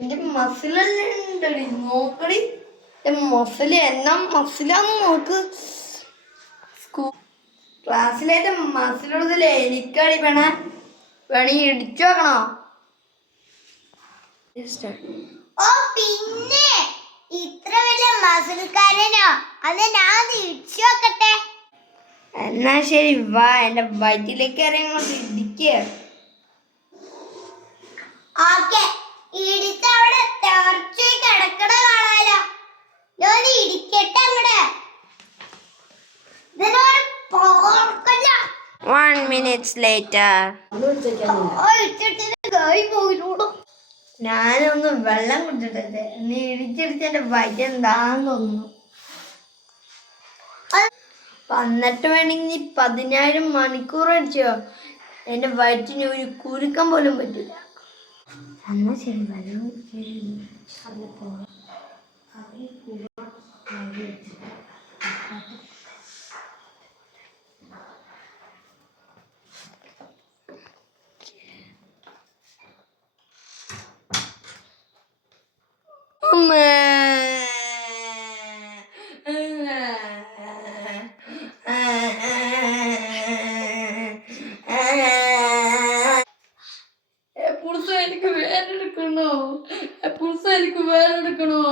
എന്റെ മസിലെല്ലാം ഉണ്ടടി, നോക്കടി. മസില് എന്നാ മസിലാന്ന് നോക്ക്. ക്ലാസ്സിലായിട്ട് മസിലുള്ളതില്ലേ എനിക്കടി വേണി ഇടിച്ചു നോക്കണോ? ഓ പിന്നെ ഇത്ര വലിയ മസിൽക്കാരനോ? അത് ഞാൻ ഇടിച്ചു നോക്കട്ടെ. എന്നാ ശരി, വാ എന്റെ വയറ്റിലേക്ക് ഇറങ്ങി ഇടിക്കുക. ഓക്കെ, ഇടിച്ച് അവിടെ തെറിച്ച് കിടക്കണ കാണാലോ. ഞാൻ ഇടിക്കട്ടെ അങ്ങടെ. ഇതിനൊരു പോർക്കല്ല. 1 minute later. ഞാനൊന്ന് വെള്ളം കുടിച്ചിട്ടേ, നീ ഇടിച്ചിടിച്ച് എന്റെ വയറ്റെന്താന്ന് തോന്നുന്നു. എന്നിട്ട് വേണമെങ്കിൽ 10,000 മണിക്കൂർ അടിച്ചോ, എന്റെ വയറ്റിന് ഒരു കുരുക്കം പോലും പറ്റില്ല. എന്നാ ശരി, വെള്ളം എനിക്ക് വേദനെടുക്കണോ?